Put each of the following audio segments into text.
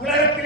உலகத்தில்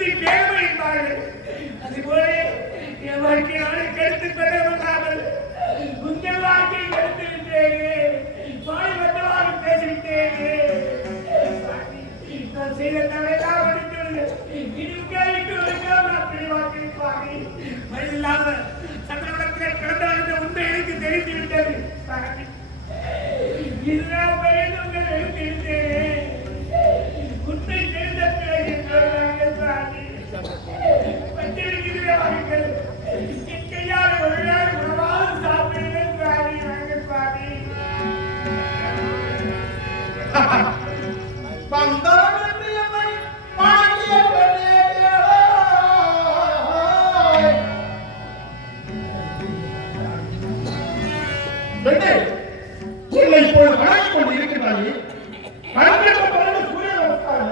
புத்தி பேர்மை என்பார்கள். அதுபோல என் வாழ்க்கையை கருத்து பெறாமல் உங்கள் வாழ்க்கையை கருத்து விட்டேனே, வாய் வட்டமாக பேசிவிட்டேனே. நான் செய்த தவறையெல்லாம் மன்னித்துவிடுங்கள். மனிதனாக சக்கரவர்த்தியை கடந்த உண்மை எனக்கு தெரிந்து விட்டது. இதுதான் உங்கள் எழுத்திருந்தேன். உண்மை தெரிந்த பிறகு பட்டிருக்கிறீர்கள். என் கையால் ஒரு நாள் உணவாக சாப்பிடுங்கள் சுவாமி. வாங்க சுவாமி. இப்போது வணங்கிக் கொண்டு இருக்கிறாயே, சூரிய நமஸ்காரம்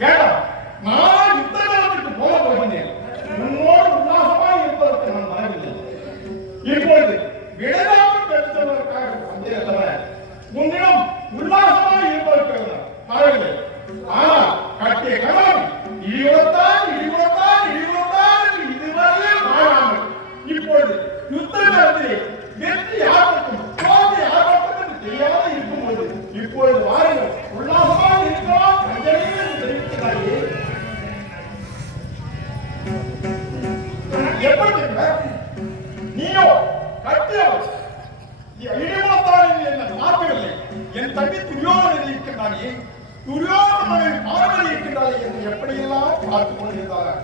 வேண்டாம். நான் யுத்த காலத்துக்கு போக போகிறேன். உன்னோடு உல்லாசமாக இருப்பதற்கு நான் வரவில்லை. இப்பொழுது விடையாமல் பெற்றதற்காக தவிர உன்னிடம் உல்லாசமாக இருப்பதற்கு வரவில்லை. ஆனால் கட்டிய கணவன் இழிவுத்தான் இதுவரை மாறாமல் இப்பொழுது யுத்த காலத்தில் வெற்றி ஆபத்தும் சோதனை ஆபத்தும் தெரியாத இருக்கும்போது இப்பொழுது வாருங்கள், உல்லாசமாக இருக்கலாம். தெரிவிக்கிறாயே எப்படி நீயோ கட்டியவர் இழிவுத்தான் என்ன பார்க்கவில்லை. என் தம்பி துரியோதனன் இருக்கின்றானே, துரியோதனன் பார்வதி இருக்கின்றாயே என்று எப்படியெல்லாம் பார்த்துக் கொண்டிருந்தார்.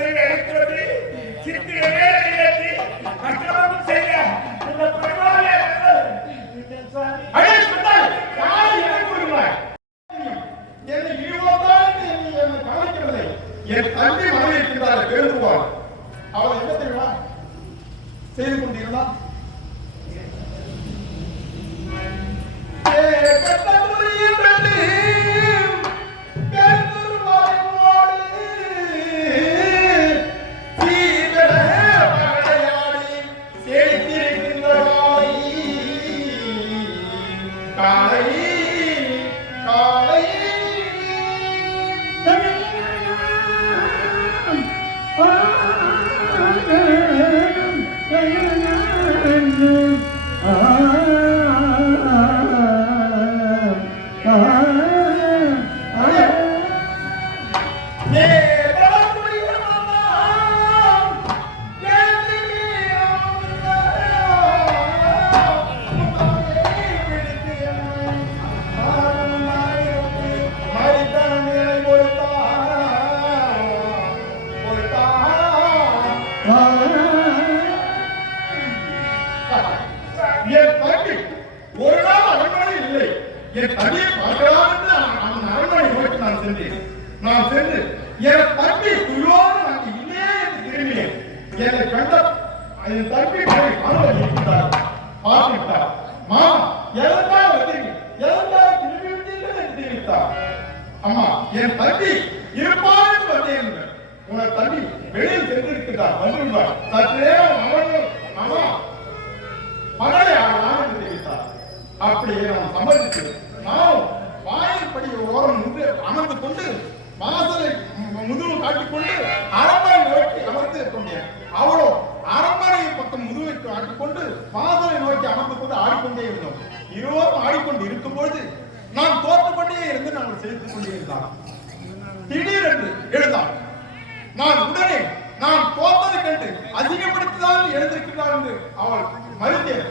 உதவி எனக்கு வந்து சித்திய வேலை ஏற்றி அக்கிரமம் செய்ய இந்த பரிவாரே சுவாமி என் தம்பி மனைவி இருக்கின்றார் பேருந்துவார் அவள் என்ன தெரியுமா செய்து கொண்டிருந்தான் என் தம்பியை பார்க்கலாம் என்று அவன் அரண்மனை நோக்கி நான் சென்று என் தம்பி துரியோதனன் அங்கு இல்லையே என்று திரும்பினேன். என்னை கண்ட என் தம்பி பார்வதி இருக்கிறார் பார்த்துவிட்டார். மாமா எதற்காக வந்தீங்க, எதற்காக திரும்பி விட்டீர்கள் என்று தெரிவித்தார். அம்மா என் தம்பி இருப்பார் என்று வந்தேன். உனது தம்பி வெளியில் சென்றிருக்கிறார், வந்துள்ளார். சற்றே மாமா மகளை ஆகலாம் என்று தெரிவித்தார். அப்படியே நான் சம்மதித்து நான் வாயிற்படி ஓரம் நின்று அமர்ந்து கொண்டு வாசலை முதுகு காட்டிக்கொண்டு அரண்மனை நோக்கி அமர்ந்து கொண்டேன். அவளோ அரண்மனை பக்கம் முதுகை காட்டிக்கொண்டு வாசலை நோக்கி அமர்ந்து கொண்டு ஆடிக்கொண்டே இருந்தோம். இருவரும் ஆடிக்கொண்டு இருக்கும் பொழுது நான் தோற்றுக்கொண்டே இருந்து நாங்கள் செய்து கொண்டே இருந்தான். திடீரென்று எழுந்தான். நான் உடனே நான் தோற்றதை கண்டு அசிங்கப்படுத்திதான் எழுந்திருக்கிறார் என்று அவள் மறுத்தேன்.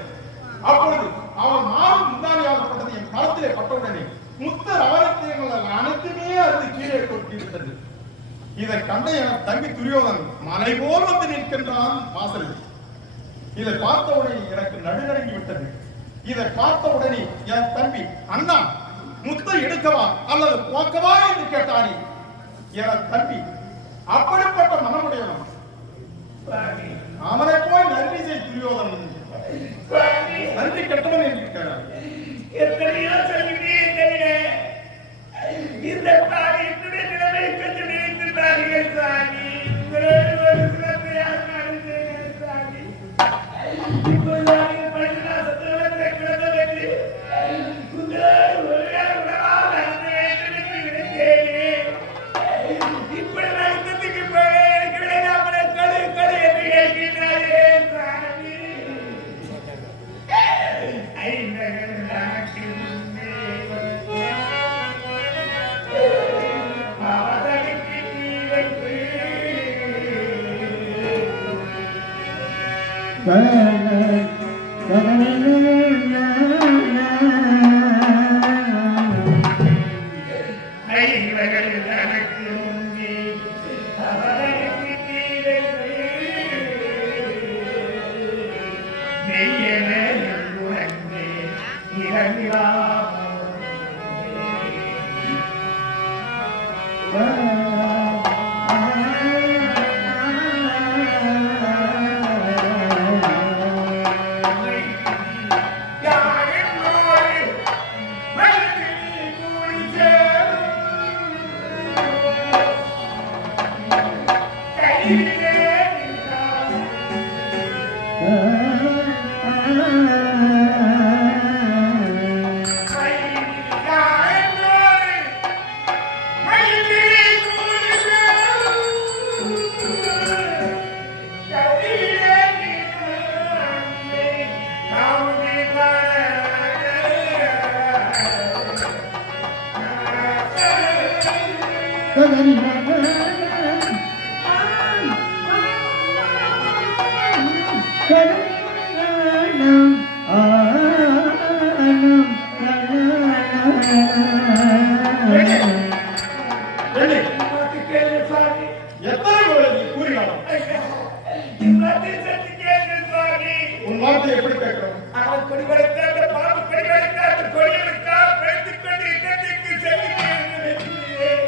அப்பொழுது அவன் மாறும் முந்தானியாகப்பட்டது என் களத்திலே பட்டவுடனே முத்த ரவரத்தியங்கள் அனைத்துமே அது கீழே கொட்டிவிட்டது. இதை கண்ட என் தம்பி துரியோதனன் மலை போல் வந்து நிற்கின்றான் வாசலில். இதை பார்த்தவுடனே எனக்கு நடுநடுங்கி விட்டது. இதை பார்த்தவுடனே என் தம்பி அண்ணா முத்தை எடுக்கவா அல்லது போக்கவா என்று கேட்டானே. என் தம்பி அப்படிப்பட்ட மனமுடையவன். அவனை போய் நன்றி செய் துரியோதனன், நன்றி கட்டவன் என்று இருக்கிறார். எத்தனையோ சொல்கிறேன் தவிர இந்த தாய் என்னுடைய நிலைமை கொஞ்சம் நினைத்திருந்தார்கள் சாமி. ஒரு சிறப்பையாக நடந்தேன் சாமி. இப்போது படித்தா சத்திரவத்தை கிடந்தது உங்களோடு ஒருவேளை உணவாக நினைத்து விடுத்தேனே. இப்படி நான் இன்னத்துக்கு போய் கிடையாமலை கடு கடு என்று கேட்கின்றாரே சாமி. எத்தனை கொடி வளைத்த அந்த பாம்பு கொடி வளைத்த அந்த கொடிகளுக்கா பிழைத்துக் கொண்டு இக்கத்திற்கு செல்கிறேன் சாமி.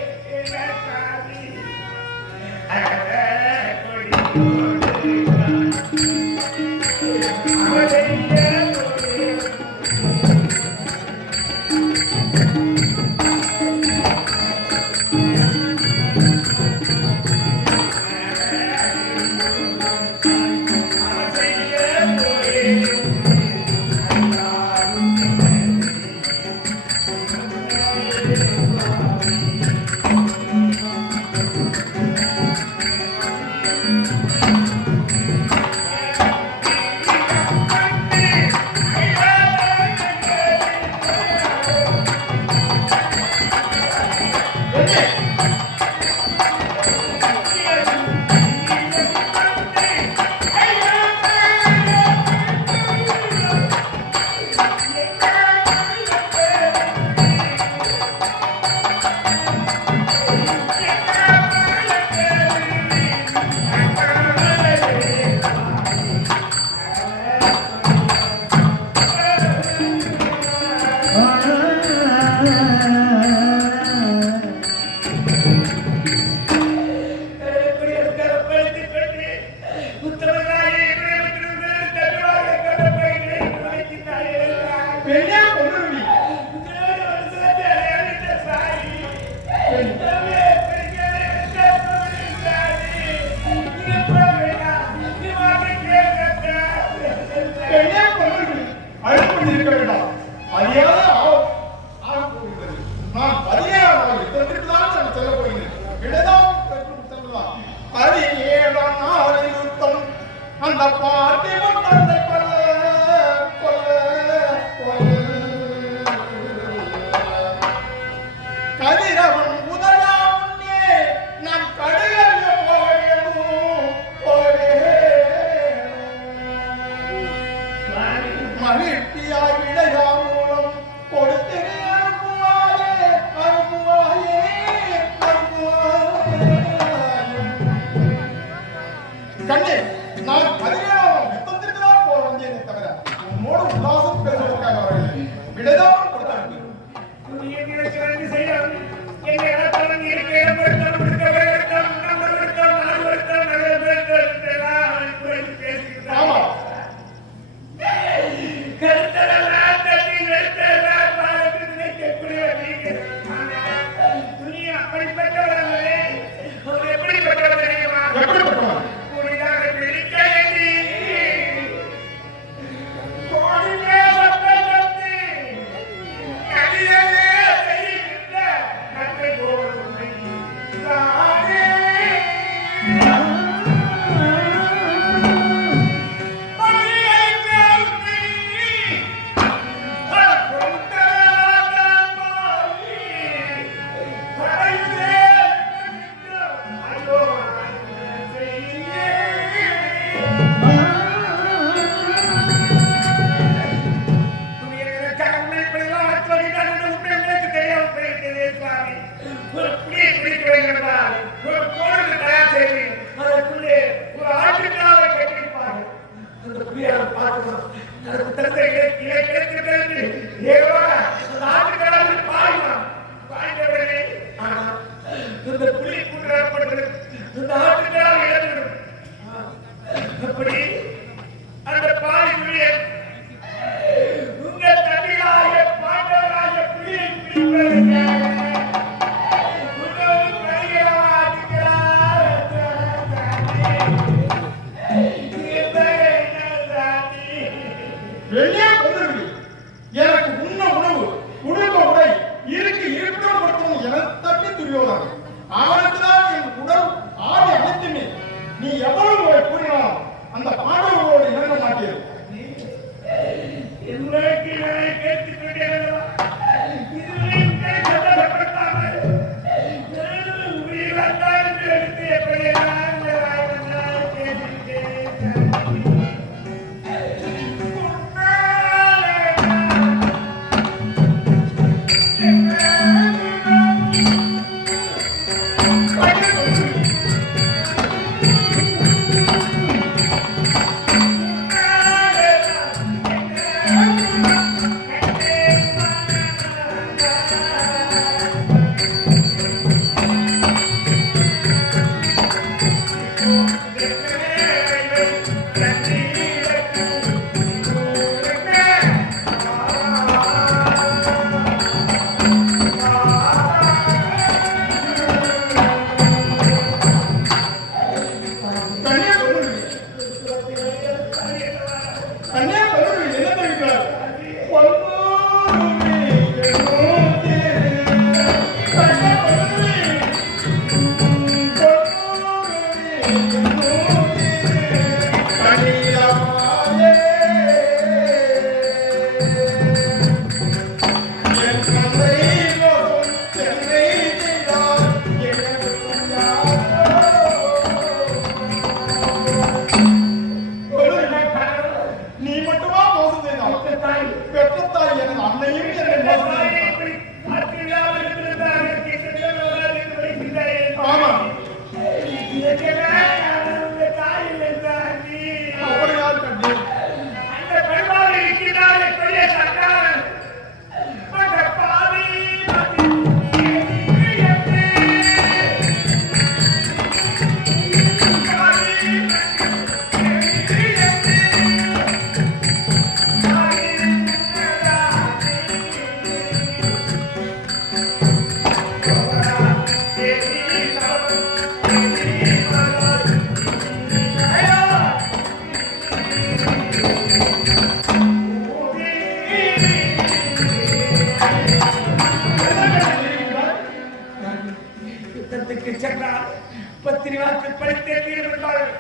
பத்திரிவாக்கள் படித்தே தீர்ந்தார்கள்.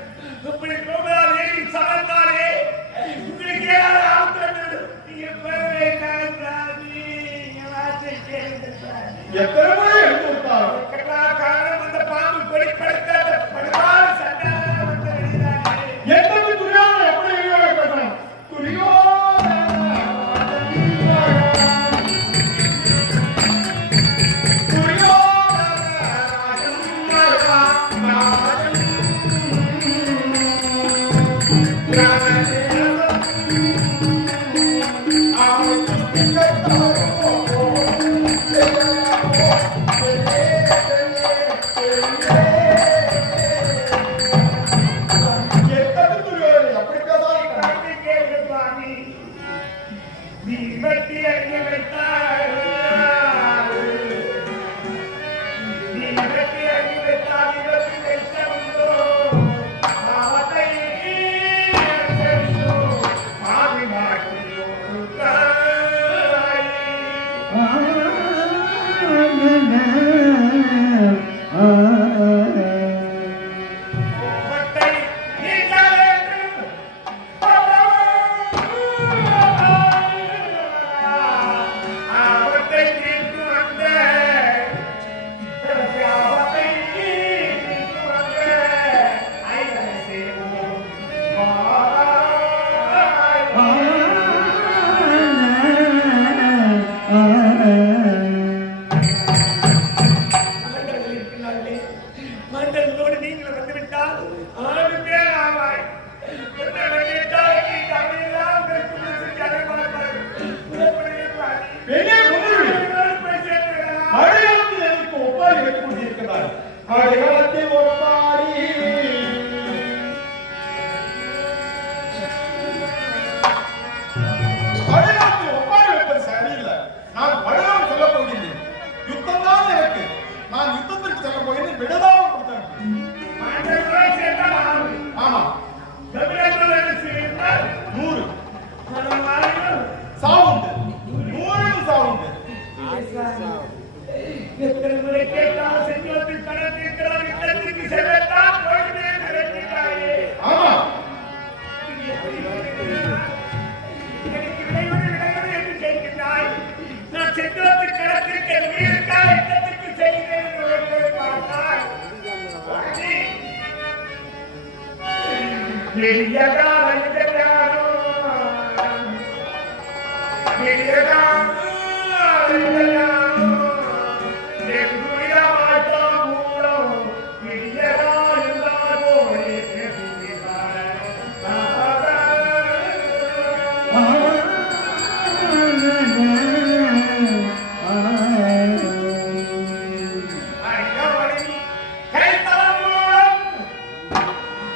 இப்படி கோபுராலே சார்ந்தாலே உங்களுக்கு ஏதாவது ஆபத்து நீங்க போவே சாமி ஆசை எத்தனை முறை எழுந்து விட்டார் காரணம் அந்த பாம்பு கொடி படுத்த படுவார் சண்டை வந்து வெளியிடாங்க. எத்தனை துரியோதனன் எப்படி வெளியாகப்பட்டான்?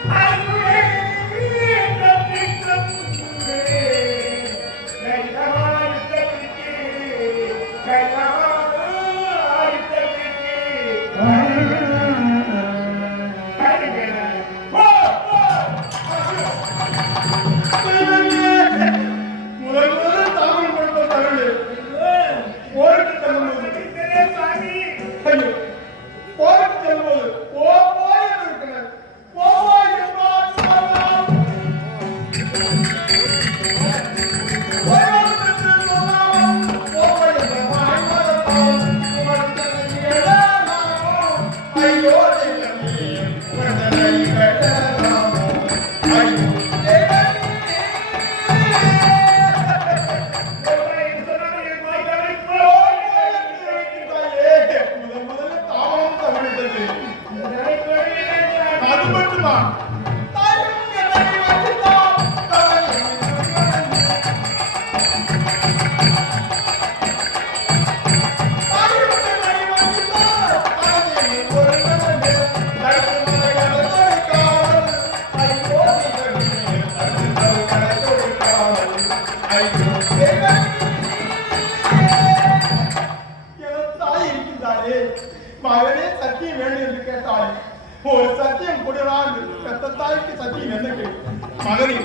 I தாய்க்கு சத்தியம் என்ன கேள்வி? மகனே,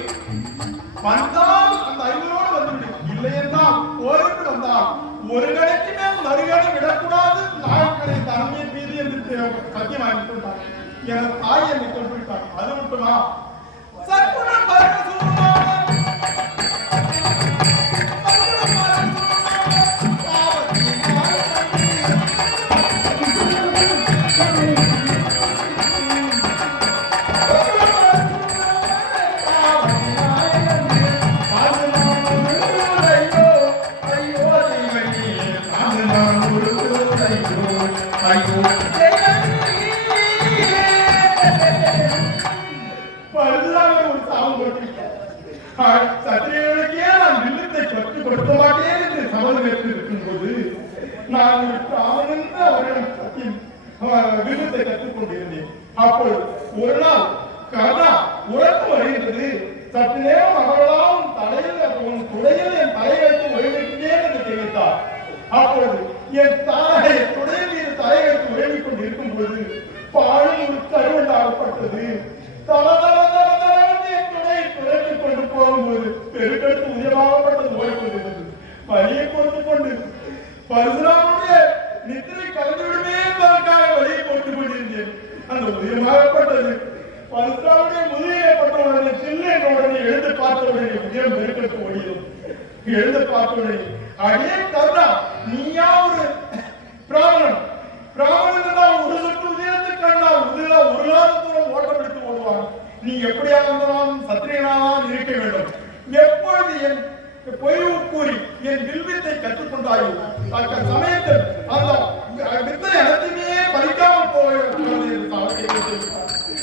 வந்தால் அந்த 500 வந்துவிடு. இல்லை என்றால் போரிட்டு வந்தால் ஒரு கடைக்கு மேல் மறுகடை விடக்கூடாது, நாட்களை தன்மையின் மீது என்று சத்தியம் வாங்கி கொண்டார். என தாய் என்னை சொல்லிவிட்டார். அது மட்டுமா, சற்குணம் பரம சூழ்நாள் சத்திரியர்களுக்கே நான் வில்லத்தை கற்றுக் கொடுக்க மாட்டேன் என்று சபதம் ஏற்றிருக்கும் போது நான் ஆனந்த அவரிடம் சத்தியம் வில்லத்தை கற்றுக் கொண்டிருந்தேன். அப்போது ஒரு நாள் கதா உறக்கம் வருகின்றது. சற்று நேரம் அவர்களாம் தலையில் துடையில் என் தலை வைத்து ஒழிவிட்டேன் என்று தெரிவித்தார். அப்பொழுது என் தாயை துடையில் மீது தலை வைத்து ஒழிவிக் கொண்டிருக்கும் போது பாலும் ஒரு கருவண்டாகப்பட்டது. துடைத்துக் கொண்டு போகும்போது பெருக்கெடுத்து உயரமாகப்பட்டது ஓடிக்கொண்டிருந்தது. வழியை கொடுத்து கொண்டு பரசுராமனுடைய நித்திரை கலந்து விடுமே என்பதற்காக வழியை போட்டுக் கொண்டிருந்தேன். அந்த உயரமாகப்பட்டது பரசுராமனுடைய முதுகிலே பட்ட உடனே சில்லை உடனே எழுந்து பார்த்த உடனே உயரம் பெருக்கெடுத்து ஓடியதும் எழுந்து பார்த்த உடனே அடே கருணா, நீயா ஒரு பிராமணன் ஒரு சொட்டு உயரத்தை கண்டால் உதிர ஒரு நாளத்துடன் ஓட்டம் எடுத்து ஓடுவான். நீ எப்படியாக இருந்தாலும் சத்திரியனாதான் இருக்க வேண்டும். எப்பொழுது என் பொய் கூறி என் வில்வித்தை கற்றுக்கொண்டாயோ தக்க சமயத்தில் அந்த வித்தை அனைத்துமே பலிக்காமல் போகிறது என்று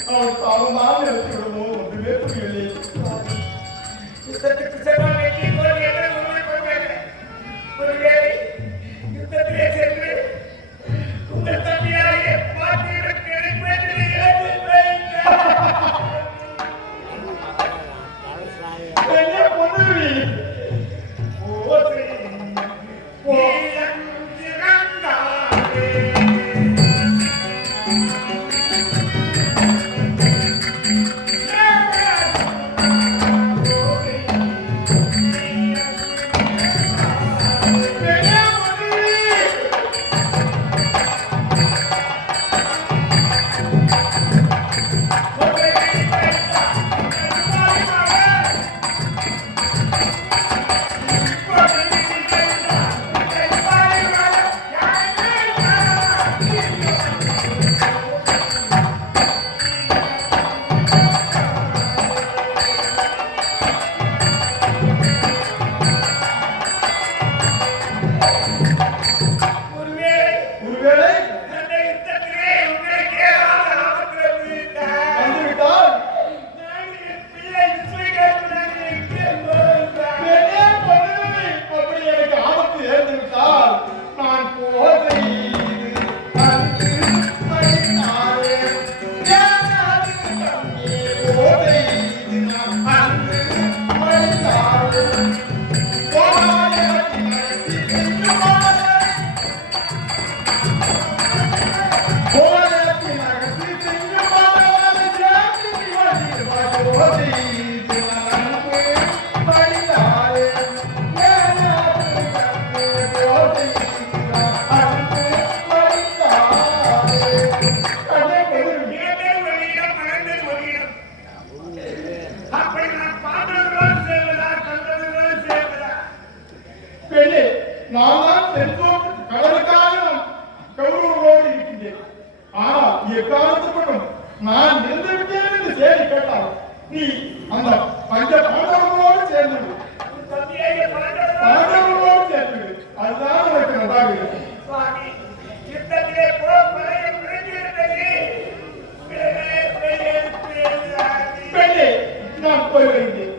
அவன் தாழ்ந்தான் நிறுத்தி விடுமோ ஒன்றுமே புரியவில்லை. உங்கள் தம்பியாக பாட்டியிடம் நான் இருந்துவிட்டேன் என்று செய்தி கேட்டால் நீ அந்த பஞ்ச பாண்டவர்களோடு சேர்ந்து பாண்டவர்களோடு சேர்ந்து அதுதான் எனக்கு நன்றாக இருக்கும். பெண்ணே, நான் போய் வருகிறேன்.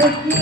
Thank you.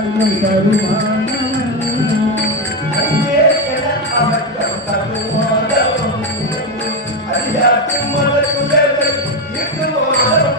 அங்கே கிடந்தவர்கள் தருவாரம் அறியாற்றும் மலக்குழலை இருக்குவாரம்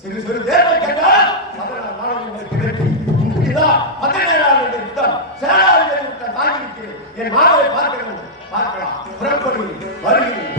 சிறு சிறு தேர்வை கேட்டால் அதனால் நான் உங்களுக்கு வெற்றி இன்றுதான் 17 யுத்தம் சேனாதிபதி யுத்தம் தாங்கியிருக்கிறேன் என் மாவை பார்க்க வேண்டும் பார்க்கலாம் புறப்படுகிறேன் வருகிறேன்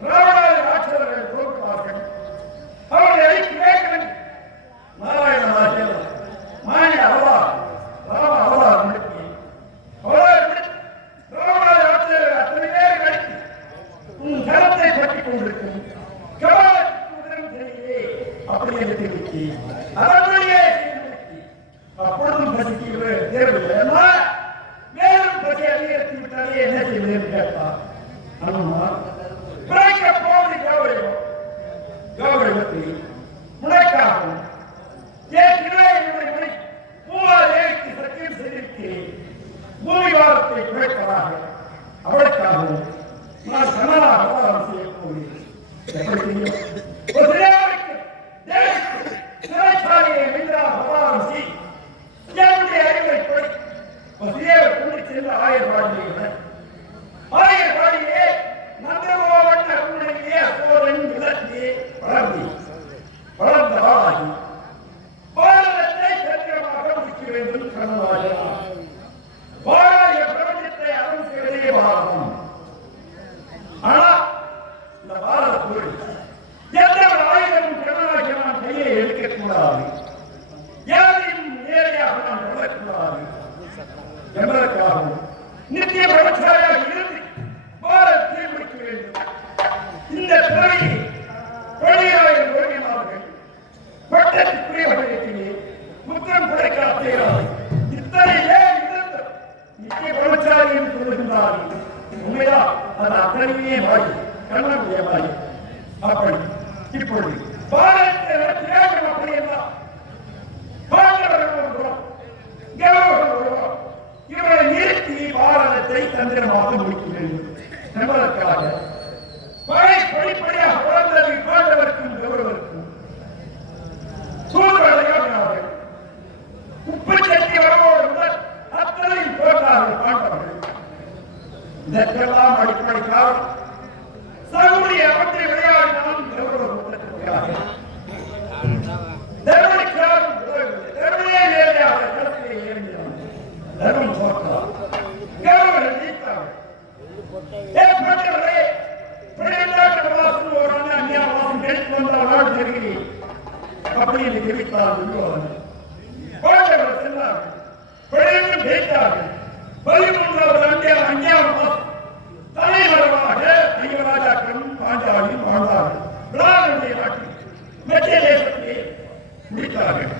ராவண கொண்டிருக்கும் அப்படி என்று தெரிவித்து அதனுடைய அப்பொழுதும் பசிக்கு தேர்வு மேலும் பசி அதிகரித்து விட்டாலே என்ன செய்வது கேட்டார். கௌரவத்தை முனைக்காகவும் சத்தியம் செய்திருக்கிறேன். பூமிவாரத்தை குறைப்பதாக அவளுக்காகவும் நான் கனடாக அவதாரம் செய்ய போகிறேன். எப்படி தெரியும்? சிறைச்சாலையை வென்றாக அவதாரம் செய் என்னுடைய அறிவை கொண்டு சென்று ஆயர்வாடியை நந்தகோவன் அருணையே சோழன் விளக்கியே வளர்ந்தவாகி பாரதத்தை சத்திரமாக முடிக்க வேண்டும் கனவாகிறார். வாழாய பிரபஞ்சத்தை அருள் செய்வதே பாரதம். ஆனா இந்த பாரத போர் எந்த ஒரு ஆயுதமும் கனவாகி நான் கையை எடுக்கக்கூடாது, யாரையும் நேரையாக நான் தொடரக்கூடாது என்பதற்காகவும் நித்திய பிரபஞ்சமாக இருந்து பாரதத்தை முடிக்க வேண்டும். இந்த பிறவி பணியாளர் ஓடினார்கள். பட்டத்துக்குரியவர்களுக்கு முத்திரம் குறைக்காத்தேராது. இத்தனை ஏன் இருந்து நித்திய பிரபஞ்சாரி என்று சொல்லுகின்றார்கள். உண்மைதான், அது அத்தனையே வாய் கண்ணனுடைய வாய். அப்படி இப்பொழுது பாரதத்தை நடத்தியாக அப்படி என்றால் பாண்டவர்கள் இவரை நிறுத்தி பாரதத்தை தந்திரமாக முடிக்க வேண்டும் என்பதற்காக படிப்படியாக வளர்ந்ததை பாண்டவருக்கும் கௌரவருக்கும் சூழ்நிலையாகிறார்கள். உப்பு சட்டி வரவோடு முதல் அத்தனையும் போட்டார்கள் பாண்டவர்கள். இதற்கெல்லாம் அடிப்படை காரணம் சகுடைய அவற்றை விளையாடினாலும் கௌரவ கூட்டத்திற்காக தர்மனே நேரடியாக களத்திலே இறங்கினார். தர்மம் தோற்றார். கௌரவர்கள் ஜெயித்தார்கள். அப்படி என்று தெரிவித்தார்கள். சென்றார்கள். 13வது தலைவரமாக ராஜாக்களும் பாஞ்சாலியும் வாழ்ந்தார்கள். விழாவுடைய நாட்டில் மத்திய தேசத்திலே முடித்தார்கள்.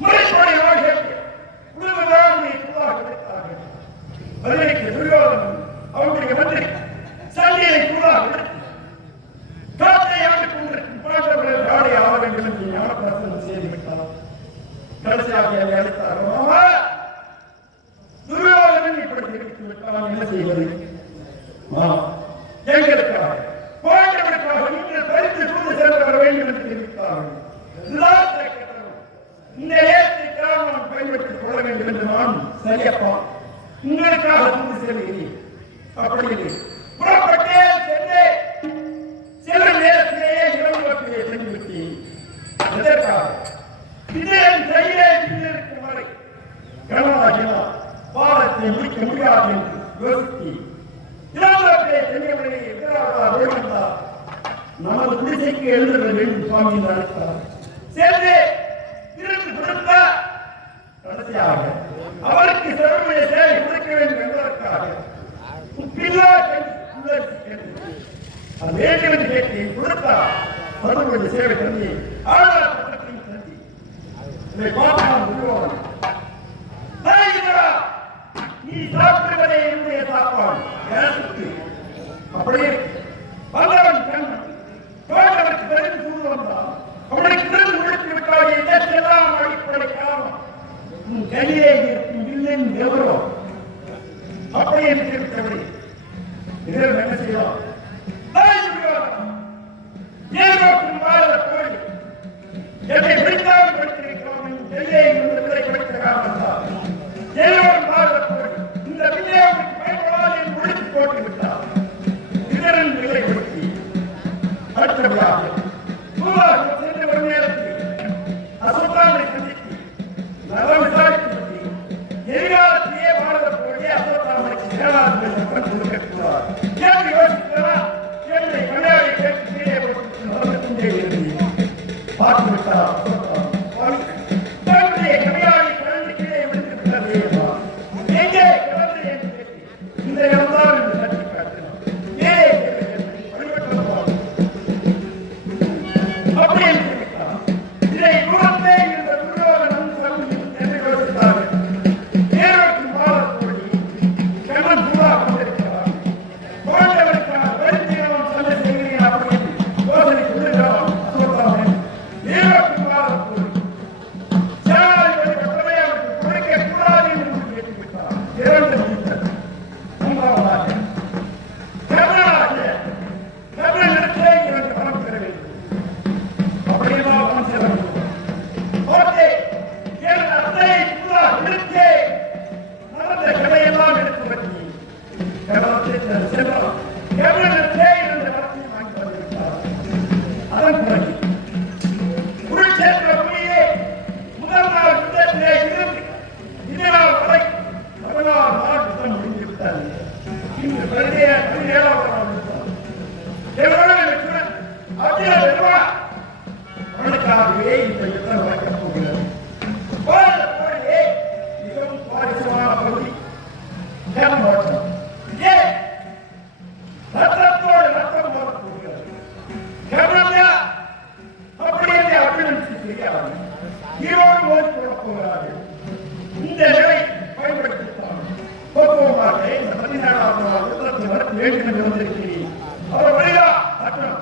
முறைப்படியாக கிடைத்தார்கள். பதினைக்கு துரியோதனன் அவருடைய மந்திரி சண்டையை கூடாது காத்தையாக கொண்டிருக்கும் பாண்டவர்கள் காடை ஆக வேண்டும் என்று ஞானப்பிரசனம் செய்துவிட்டார். கடைசியாக அளித்தார். துரியோதனன் இப்படி தெரிவித்து விட்டால் என்ன செய்வது? எங்களுக்காக பாண்டவர்களுக்காக நீங்கள் பரிந்து கொண்டு சென்று வர வேண்டும் என்று தெரிவித்தார்கள். இந்த ஏற்றைக்காக நான் பயன்படுத்திக் கொள்ள வேண்டும் என்று நான் சரியப்பா உங்களுக்காக கொண்டு செல்கிறேன். அப்படி புறப்பட்டேன். சென்று சில நேரத்திலேயே இளம்பரத்திலே சென்றுவிட்டேன். எதற்காக? இதன் கையிலே இருக்கும் வரை கனவாகினா பாரத்தை முடிக்க முடியாது என்று யோசித்து இளம்பரத்திலே சென்றவரை எதிராக நமது குடிசைக்கு எழுத வேண்டும் சுவாமி என்று அழைத்தார். சேர்ந்து இருந்து கொடுத்தார். கடைசியாக அவருக்கு சிறப்புடைய சேவை கொடுக்க வேண்டும் என்பதற்காக வேண்டும் கேட்டு கொடுத்தார். சிறப்புடைய சேவை தந்தி ஆழ்வார்பட்டத்தையும் தந்தி இதை பார்த்தால் நீ சாப்பிடுவதே என்னுடைய சாப்பாடு எனக்கு அப்படியே பல்லவன் கண்ணன் தோட்டவருக்கு தெரிந்து சூழ் வந்தால் அவனுக்கு திறந்து முடித்து விட்டால் இதற்கெல்லாம் அடிப்படை காரணம் உன் கையிலே இருக்கும் வில்லின் கௌரவம். அப்படி என்று தெரிவித்தபடி இதில் என்ன செய்யலாம்? ஏனோக்கும் பாரத கோயில் என்னை பிடித்தாலும் படித்திருக்கிறோம் என்று கையிலே இருந்ததை படித்த காரணத்தால் ஏனோரும் பாரத கோயில் இந்த வில்லையாவுக்கு பயன்படாது என்று முடித்து போட்டு விட்டார். இதன் நிலைப்படுத்தி அடுத்தபடியாக சென்று ஒரு நேரத்தில் அசுத்தானை சந்தித்து நலம் விசாரித்து எதிர்காலத்திலேயே பாரத கோயிலே அசுத்தாமனுக்கு சேவாதிகள் கொடுக்கக்கூடாது என்று யோசிக்கிறார். என்னை கல்யாணி கேட்டு கீழே நடந்து கொண்டே இருந்து பார்த்து விட்டார். அப்படியே வருவா. அவனுக்காகவே இந்த யுத்தம் நடக்கப் போகிறது. போராட்டத்தோடு மிகவும் சுவாரஸ்யமான பகுதி கேமராட்டம். ரத்தத்தோடு ரத்தம் போடப் போகிறது. கேமரா அப்படியே அபிநந்தித்து தெரியாது. ஈரோடு மோதி போடப் போகிறார்கள். இந்த நிலை பயன்படுத்தித்தான் பக்குவமாக இந்த 17ஆம் நாள் யுத்தத்தை நடத்த வேண்டும் என்று வந்திருக்கிறேன். அவர் வழியா அர்த்தம்.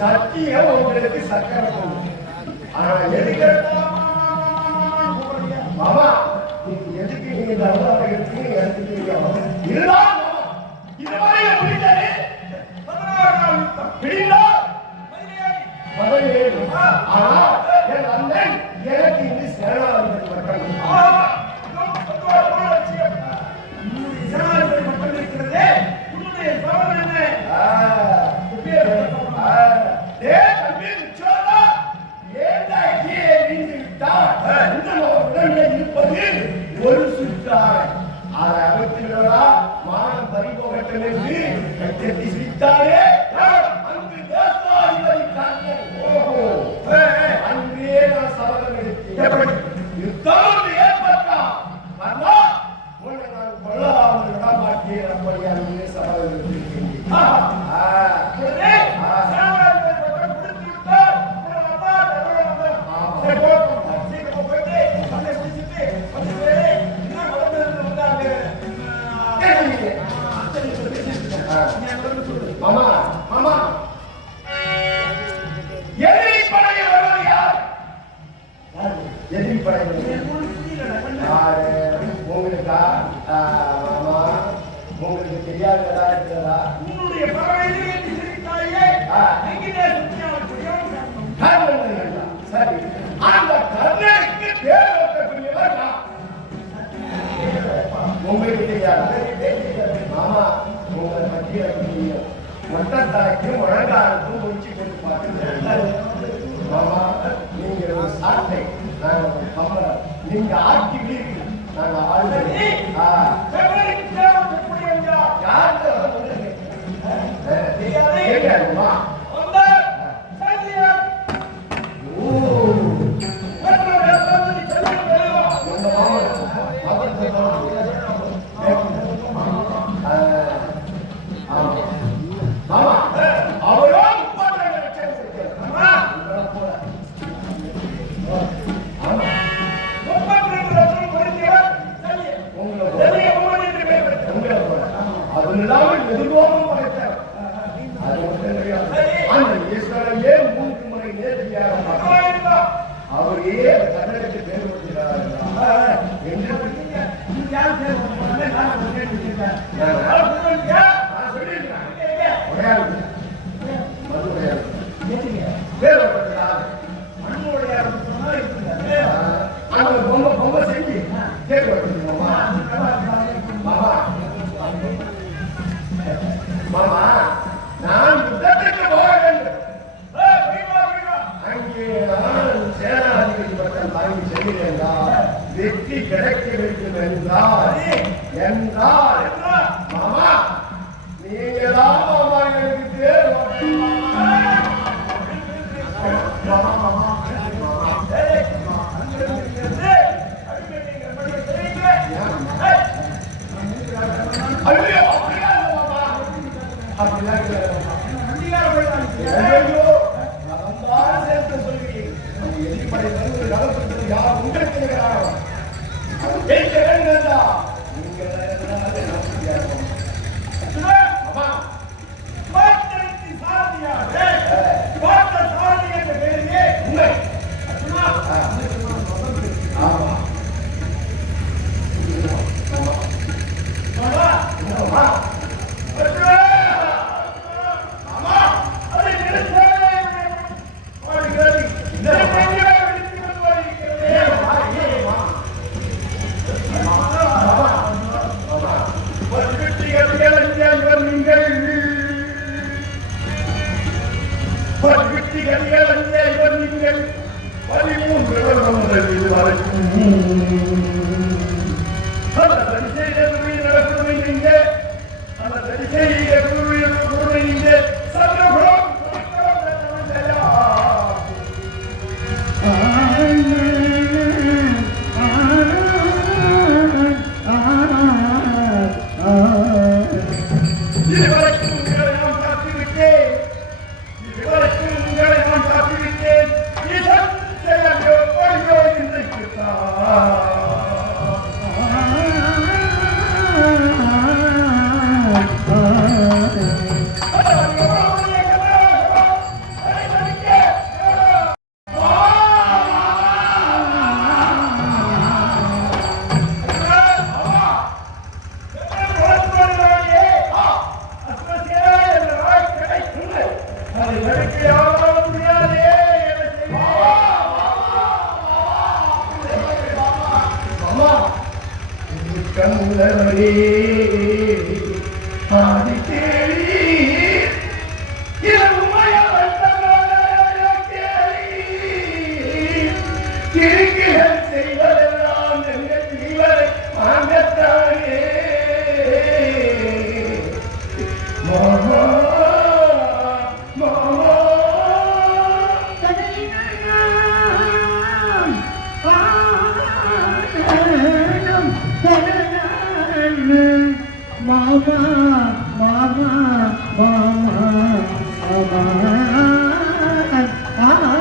சத்தியம் உங்களுக்கு சக்கரை ஆனா எதுக்கு மாமா எதுக்கு நீங்க தர்மம் எடுத்து எனக்கு தெரியும் இதுதான் இது மாதிரி பிடித்தது 16ஆம் நாள் யுத்தம் பிடிந்தா 17 ஆனா என் அண்ணன் எனக்கு இது சேனாதிபதி மட்டும் சேனாதிபதி மட்டும் இருக்கிறதே உன்னுடைய சவால் என்ன ஒரு சுற்றாக அதை அமைத்துள்ளா மானம் பறிபோகட்டும் என்று கட்டி சிரித்தாரே அங்கு தேசாதிபதி அன்றே நான் சபதம் எடுத்தேன் யுத்தம் ஏற்பட்டா உன்னை நான் கொள்ளாமல் விட மாட்டேன் அப்படி அங்கே சபதம் எடுத்திருக்கின்றேன். மாமா மாமா எதிரி படையில் வருவது யார்? எதிரி படையில் உங்களுக்கா மாமா உங்களுக்கு தெரியாததா இருக்கிறதா? உன்னுடைய பறவையிலே சரி அந்த கர்ணனுக்கு பேர் வைக்கக்கூடியவர் உங்களுக்கு தெரியாது மாமா உங்களை பற்றி தெரியும். மொட்டத்தாய்க்கும் முழங்காலுக்கும் முடிச்சு கொண்டு பார்த்து மாமா நீங்க ஒரு சாட்டை நாங்கள் ஒரு கம்பளம் நீங்க ஆட்சி வீர்கள் நாங்கள் ஆளுநர் யாருமா எதிர்கோபம் படைத்தார். அது மட்டும் கிடையாது. அந்த ஈஸ்வரனே 3 முறை நேரடியாக அவரே கண்ணனுக்கு பேர் கொடுக்கிறார். பொம்மை செஞ்சு பேர் மாமா நான் யுத்தத்துக்கு போக வேண்டும். அங்கே சேனாதிபதி பட்டம் வாங்கி செல்கிறேன். வெற்றி கிடைக்க வேண்டும் என்றால் மாமா நீங்க தான் மாமா எனக்கு பேர் கங்களே ஆதி கேளி இளமையா கிரிக்கிகள் செய்வதெல்லாம் எங்கள் ஜீவனை ஆங்கத்தானே மாமா மாமா மாமா மாமா மாமா மாமா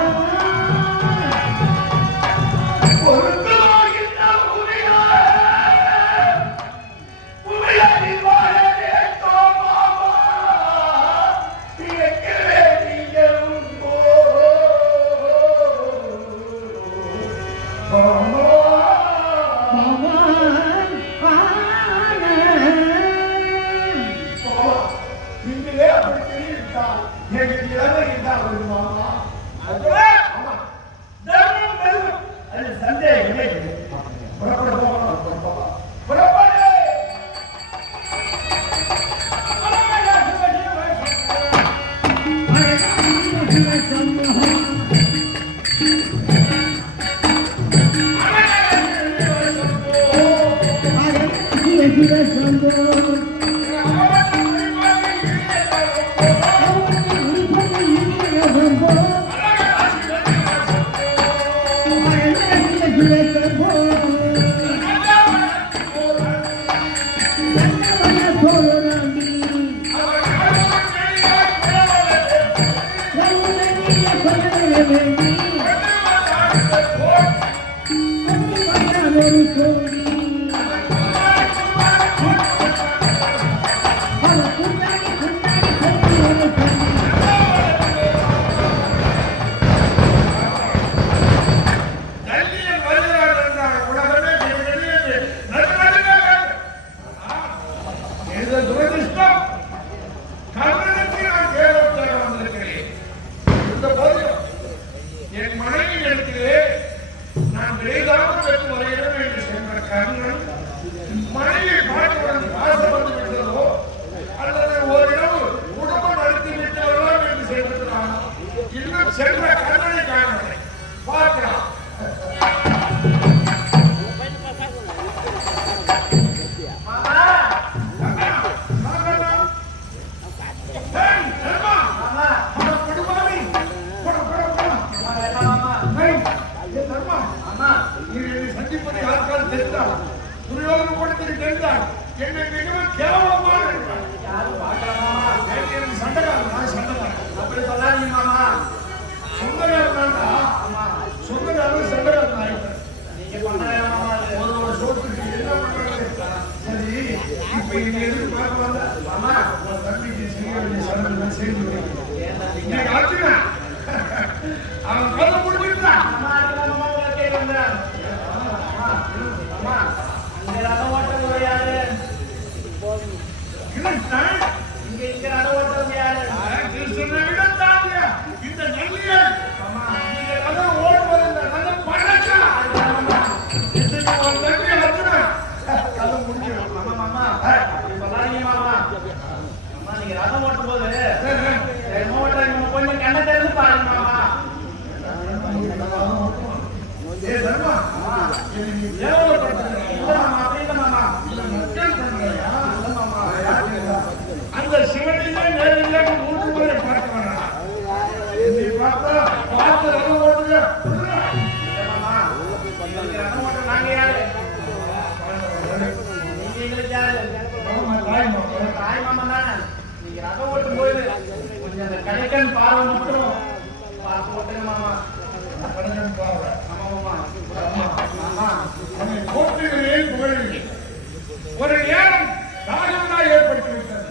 ஒரு நேரம் தாகவனா ஏற்பட்டுவிட்டது.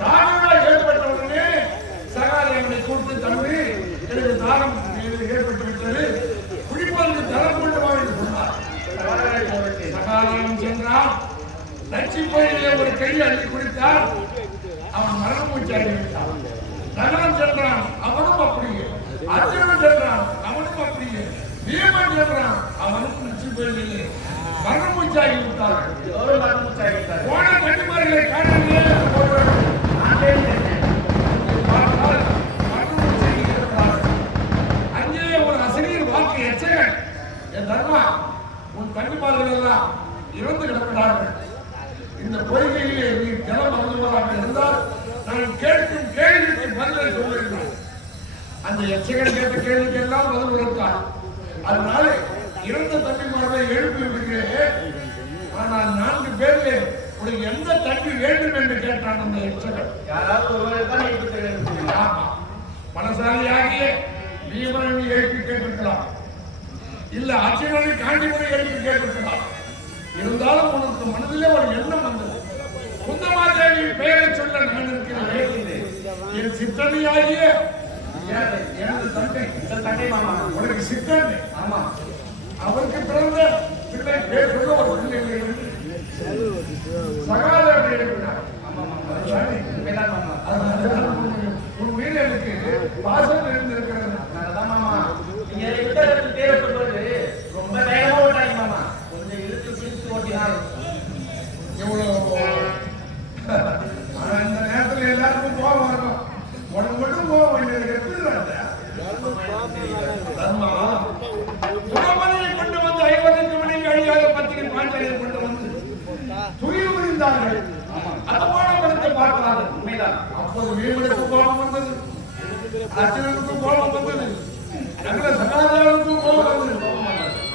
தாகவனா ஏற்பட்டவுடனே சகாதேவனை கூப்பிட்டு தம்பி எனக்கு தாகம் ஏற்பட்டுவிட்டது, குடிப்பதற்கு தரம் கொண்டு வா என்று சொன்னார். சகாதேவன் சென்றார். லட்சுமியிலே ஒரு கை அள்ளி குடித்தார். அவன் மரண மூச்சு அடைவிட்டான். நகரம் சென்றான், அவனும் அப்படியே. அர்ஜுனன் சென்றான், அவனும் அப்படியே. பீமன் சென்றான், அவனுக்கும் லட்சுமி இல்லை. மரணமூச்சாகி விட்டார்கள். எல்லோரும் மரணமூச்சாகி விட்டார்கள். போன கன்னிமார்களை காணவில்லையே என்று போடுவார்கள். நானே கேட்டேன். பார்த்தால் மரணமூச்சாகி இருக்கிறார்கள். அங்கே ஒரு அசரீர் வாக்கு எச்சகன், என் தர்மா, உன் கன்னிமார்கள் எல்லாம் இறந்து கிடக்கிறார்கள். இந்த பொய்கையிலே நீ ஜலம் அருந்துவதாக இருந்தால் நான் கேட்கும் கேள்விக்கு பதிலை சொல்லுங்கள். அந்த எச்சகன் கேட்ட கேள்விக்கு எல்லாம் பதில் கொடுத்தார். அதனால இறந்த தம்பிமார்களை எழுப்பி விடுகிறேன். ஆனால் 4 பேரிலே உனக்கு எந்த தம்பி வேண்டும் என்று கேட்டான் அந்த எச்சகன். யாராவது ஒருவரை தான் எழுப்பி கேட்க. ஆமா, மனசாலியாகிய பீமனை எழுப்பி கேட்டிருக்கலாம், இல்ல அர்ஜுனனை காண்டிமுறை எழுப்பி கேட்டிருக்கலாம். இருந்தாலும் உனக்கு மனதிலே ஒரு எண்ணம் வந்தது. குந்தமாதேவியின் பெயரை சொல்ல நான் இருக்கிறேன். என் சித்தனையாகிய எனது தந்தை மாமா உனக்கு சித்தனை. ஆமா, அவருக்கு பிறந்த பிள்ளை பேர் சொல்ல ஒரு பிள்ளை சகாதேவனை எழுப்பினார். உன் மீது எனக்கு பாசம் இருந்திருக்கிறது. மாமா நீங்க இருக்கிறது பேரை சொல்றது ரொம்ப வேகமா ஓட்டாங்க மாமா. கொஞ்சம் இழுத்து பிடித்து ஓட்டினால் எவ்வளவு இந்த நேரத்தில் எல்லாருக்கும் கோபம் இருக்கும். உனக்கு மட்டும் கோபம் வேண்டியது எப்படி துணமணியை கொண்டு வந்து 50 மணிக்கு அழியாத பத்திரி பாஞ்சலியை கொண்டு வந்து துயில் புரிந்தார்கள். அத்தமானத்தை பார்க்கிறார்கள். உண்மைதான். அப்போது வீரனுக்கு கோபம் வந்தது, அர்ஜுனனுக்கு கோபம் வந்தது, நகர சகாதேவனுக்கு கோபம் வந்தது.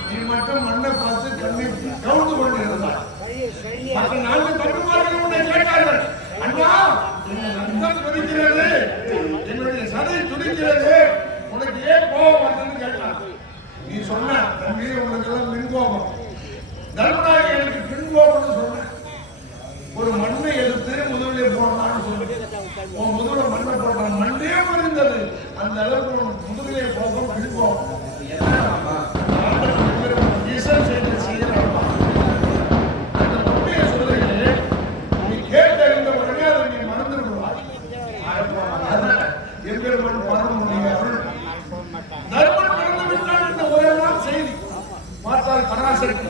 நீ மட்டும் மண்ணை பார்த்து கண்ணை கவுந்து கொண்டு இருந்தார். மற்ற 4 தம்பிமார்கள் உன்னை கேட்டார்கள், அண்ணா ரத்தம் துடிக்கிறது, என்னுடைய சதை துடிக்கிறது, உனக்கு ஏன் கோபம் வந்ததுன்னு கேட்டான். நீ சொன்ன தம்பி உனக்கு எல்லாம் மின் கோபம், தர்மராஜ் எனக்கு பின் கோபம்னு சொன்ன. ஒரு மண்ணை எடுத்து முதலில் போடலாம்னு சொல்லி உன் முதல்ல மண்ணை போட்டான், மண்ணே மறைந்தது. அந்த அளவுக்கு உன் முதுகிலே கோபம் பின் கோபம். ஈசன் செய்த சீரன் அந்த உண்மையை சொல்லுங்க. நீ கேட்ட இந்த உடனே அதை நீ மறந்து விடுவாய். எம்பெருமான் பரம முடியாது. தர்மன் பிறந்து விட்டான் என்ற ஒரே நாள் செய்தி பார்த்தால் பராசக்தி,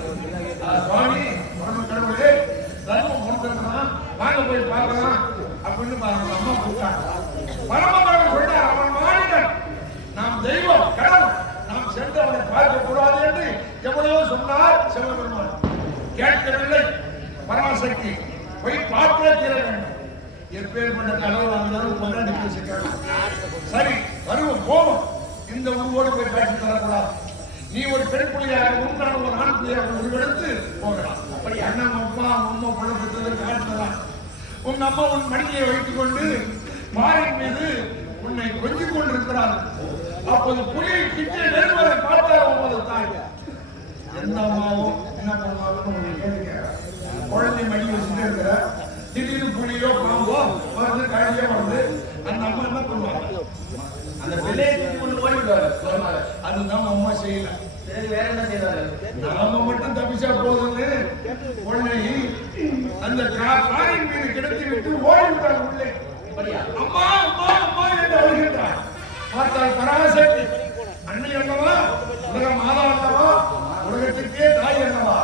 சுவாமி பரம கடவுளே தர்மம் பிறந்திருக்கான், வாங்க போய் பார்க்கலாம் அப்படின்னு அம்மா கூப்பிட்டாங்க. பரமபுரம் சொன்னார், அவன் மாநிலன், நாம் தெய்வம் கடவுள், நாம் சென்று அவனை பார்க்க கூடாது என்று எவ்வளவோ சொன்னார் சிவபெருமான். கேட்கவில்லை பராசக்தி, போய் பார்த்தே தீர வேண்டும். எப்பேற்பட்ட கடவுள் இருந்தாலும் கொண்டாடி பேசிக்கலாம். சரி வருவோம், போவோம். இந்த உருவோடு போய் பேசி தரக்கூடாது. நீ ஒரு பெண் புள்ளியாகவும் நான் ஒரு ஆண் புள்ளியாகவும் உருவெடுத்து போகலாம். அப்படி அண்ணன் அப்பா அம்மா குழப்பத்தை காட்டுறதான். உன் அம்மா உன் மடியை வைத்துக் கொண்டு மாரின் மீது உன்னை கொஞ்சிக் கொண்டிருக்கிறார். அப்போது புலியை கிட்டே நெருவரை பார்த்தார் உங்களது தாய். எந்த அம்மாவும் என்ன பண்ணுவாங்க, குழந்தை மடி வச்சுட்டு இருக்கிற திடீர்னு புலியோ பாம்போ வந்து கழிஞ்சே வந்து அந்த அம்மா என்ன பண்ணுவாங்க, அந்த பிள்ளையை தூக்கி கொண்டு ஓடிடுவாரு. அதுதான் அம்மா செய்யல. சரி, வேற என்ன செய்வாரு? நாம மட்டும் தப்பிச்சா போதுன்னு உன்னை அந்த காரின் மீது கிடத்தி விட்டு ஓடிவிட்டார் உள்ளே. அம்மா அம்மா அம்மா என்று அழுகின்றார். பார்த்தால் பராசக்தி, அன்னை அல்லவா, உலக மாதா அல்லவா, உலகத்திற்கே தாய் அல்லவா,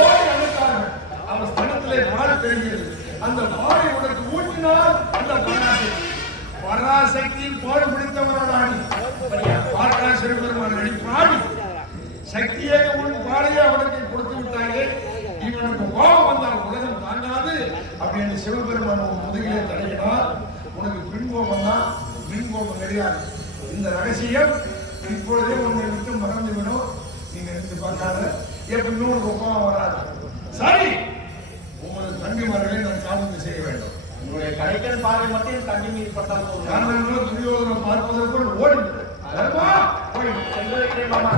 ஓடி அழுத்தார்கள். அவர் ஸ்தலத்திலே பால் தெரிகிறது. அந்த பாலை உனக்கு ஊற்றினால் அந்த பராசக்தியின் பால் பிடித்தவராணி சிவபெருமான் அடி பாடி சக்தியே உன் பாலையே அவனுக்கு கொடுத்து விட்டாயே, இவனுக்கு கோபம் வந்தால் உலகம் தாங்காது அப்படின்னு சிவபெருமான் முதுகிலே தடையினால் உனக்கு பின்கோபம் தான், மின்கோபம் கிடையாது. இந்த ரகசியம் இப்பொழுதே உங்களை விட்டு மறந்துவிடும். நீங்க எடுத்து பார்க்காத, எப்ப இன்னொரு கோபம் வராது. சரி, உங்களது தம்பிமார்களை நான் காவல் செய்ய வேண்டும். உங்களுடைய கடைக்கல் பார்வை மட்டும் தண்ணி மீது பட்டால் போதும். துரியோதனை பார்ப்பதற்குள் ஓடி சென்று வைக்கிறேன் மாமா.